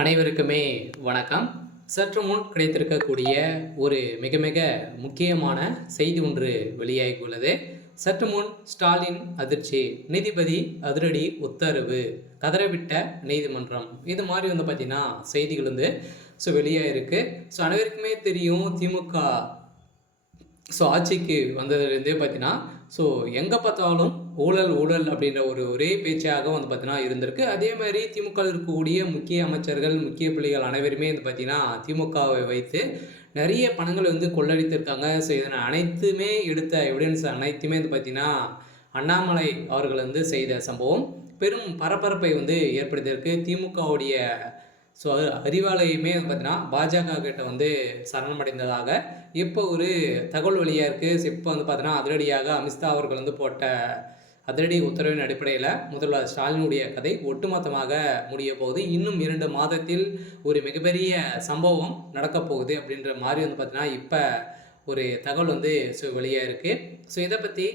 அனைவருக்குமே வணக்கம். சற்று முன் கிடைத்திருக்கக்கூடிய ஒரு மிக மிக முக்கியமான செய்தி ஒன்று வெளியாகியுள்ளது. சற்று முன் ஸ்டாலின் அதிர்ச்சி, நீதிபதி அதிரடி உத்தரவு, கதறவிட்ட நீதிமன்றம், இது மாதிரி பார்த்தீங்கன்னா செய்திகள் வெளியாயிருக்கு. அனைவருக்குமே தெரியும், திமுக ஆட்சிக்கு வந்ததுலேருந்தே பார்த்தீங்கன்னா எங்கே பார்த்தாலும் ஊழல் ஊழல் அப்படின்ற ஒரே பேச்சாக பார்த்தீங்கன்னா இருந்திருக்கு. அதே மாதிரி திமுக இருக்கக்கூடிய முக்கிய அமைச்சர்கள், முக்கிய புள்ளிகள் அனைவருமே பார்த்தீங்கன்னா திமுகவை வைத்து நிறைய பணங்கள் கொள்ளடித்திருக்காங்க. இதனை அனைத்துமே எடுத்த எவிடன்ஸ் அனைத்துமே பார்த்தீங்கன்னா அண்ணாமலை அவர்கள் செய்த சம்பவம் பெரும் பரபரப்பை ஏற்படுத்தியிருக்கு. திமுகவுடைய அறிவாலயமே பார்த்தீங்கன்னா பாஜக கிட்ட சரணமடைந்ததாக இப்போ ஒரு தகவல் வெளியாக இருக்குது. இப்போ பார்த்தீங்கன்னா அதிரடியாக அமித்ஷா அவர்கள் போட்ட அதிரடி உத்தரவின் அடிப்படையில் முதல்வர் ஸ்டாலினுடைய கதை ஒட்டுமொத்தமாக முடிய போகுது. இன்னும் 2 மாதத்தில் ஒரு மிகப்பெரிய சம்பவம் நடக்கப் போகுது அப்படின்ற மாதிரி பார்த்தீங்கன்னா இப்போ ஒரு தகவல் வெளியாக இருக்குது. இதை பற்றி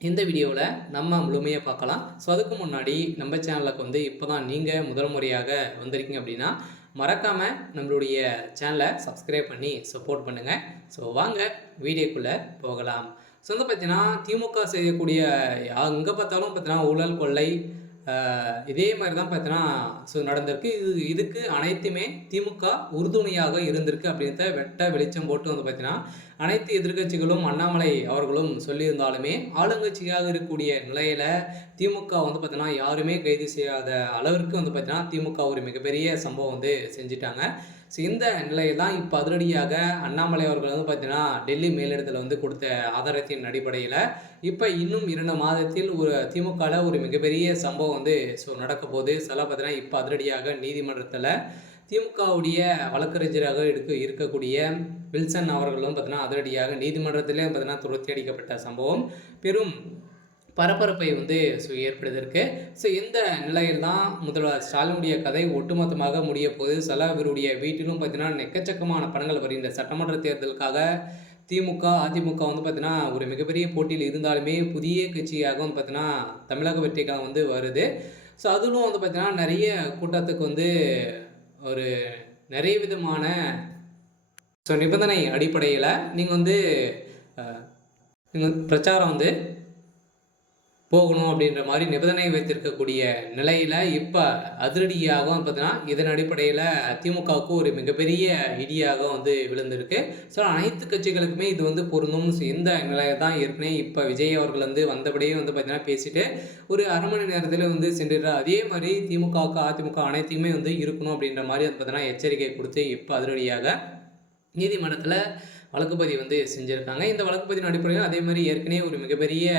இந்த வீடியோவில் நம்ம முழுமையாக பார்க்கலாம். அதுக்கு முன்னாடி நம்ம சேனலுக்கு இப்போ தான் நீங்கள் முதல் முறையாக வந்திருக்கீங்க அப்படின்னா மறக்காமல் நம்மளுடைய சேனலை சப்ஸ்கிரைப் பண்ணி சப்போர்ட் பண்ணுங்கள். வாங்க வீடியோக்குள்ளே போகலாம். பார்த்தீங்கன்னா திமுக செய்யக்கூடிய எங்கே பார்த்தாலும் பார்த்தீங்கன்னா ஊழல் கொள்ளை இதே மாதிரி தான் பார்த்தீங்கன்னா நடந்திருக்கு. இதுக்கு அனைத்துமே திமுக உறுதுணையாக இருந்திருக்கு அப்படின்றத வெட்ட வெளிச்சம் போட்டு பார்த்தீங்கன்னா அனைத்து எதிர்கட்சிகளும் அண்ணாமலை அவர்களும் சொல்லியிருந்தாலுமே ஆளுங்கட்சியாக இருக்கக்கூடிய நிலையில் திமுக பார்த்தீங்கன்னா யாருமே கைது செய்யாத அளவிற்கு பார்த்தீங்கன்னா திமுக ஒரு மிகப்பெரிய சம்பவம் செஞ்சிட்டாங்க. இந்த நிலையில் தான் இப்போ அதிரடியாக அண்ணாமலை அவர்கள் பார்த்தீங்கன்னா டெல்லி மேலிடத்தில் கொடுத்த ஆதாரத்தின் அடிப்படையில் இப்போ இன்னும் 2 மாதத்தில் ஒரு திமுகவில் ஒரு மிகப்பெரிய சம்பவம் நடக்க போகுது. பார்த்தீங்கன்னா இப்போ அதிரடியாக நீதிமன்றத்தில் திமுகவுடைய வழக்கறிஞராக இருக்கக்கூடிய வில்சன் அவர்களும் பார்த்தீங்கன்னா அதிரடியாக நீதிமன்றத்திலே பார்த்தீங்கன்னா துரத்தி அடிக்கப்பட்ட சம்பவம் பெரும் பரபரப்பை ஏற்படுத்தியிருக்கு. இந்த நிலையில் தான் முதல்வர் ஸ்டாலினுடைய கதை ஒட்டுமொத்தமாக முடிய போகுது. அவருடைய வீட்டிலும் பார்த்தீங்கன்னா எக்கச்சக்கமான பணங்கள் வருகின்ற சட்டமன்ற தேர்தலுக்காக திமுக அதிமுக பார்த்தீங்கன்னா ஒரு மிகப்பெரிய போட்டியில் இருந்தாலுமே புதிய கட்சியாக பார்த்தீங்கன்னா தமிழக வெற்றிக்காக வருது. அதிலும் பார்த்தீங்கன்னா நிறைய கூட்டத்துக்கு ஒரு நிறைய விதமான நிபந்தனை அடிப்படையில் நீங்கள் நீங்கள் பிரச்சாரம் போகணும் அப்படின்ற மாதிரி நிபந்தனை வைத்திருக்கக்கூடிய நிலையில் இப்போ அதிரடியாக பார்த்தீங்கன்னா இதன் அடிப்படையில் திமுகவுக்கு ஒரு மிகப்பெரிய இடியாக விழுந்திருக்கு. அனைத்து கட்சிகளுக்குமே இது பொருந்தும். இந்த நிலையை தான் ஏற்கனவே இப்போ விஜய் அவர்கள் வந்தபடியே பார்த்தீங்கன்னா பேசிட்டு ஒரு அரை மணி நேரத்தில் சென்றுடுறார். அதே மாதிரி திமுகவுக்கு அதிமுக அனைத்தையுமே இருக்கணும் அப்படின்ற மாதிரி பார்த்தீங்கன்னா எச்சரிக்கை கொடுத்து இப்போ அதிரடியாக நீதிமன்றத்தில் வழக்குப்பதிவு செஞ்சுருக்காங்க. இந்த வழக்குப்பதிவின் அடிப்படையில் அதே மாதிரி ஏற்கனவே ஒரு மிகப்பெரிய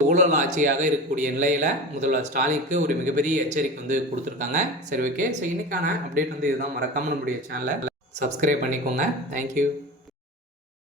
ஊழல் ஆட்சியாக இருக்கக்கூடிய நிலையில் முதல்வர் ஸ்டாலினுக்கு ஒரு மிகப்பெரிய எச்சரிக்கை கொடுத்துருக்காங்க. ஓகே. இன்னைக்கான அப்டேட் இதுதான். மறக்காமல் நம்முடைய சேனலை சப்ஸ்கிரைப் பண்ணிக்கோங்க. தேங்க்யூ.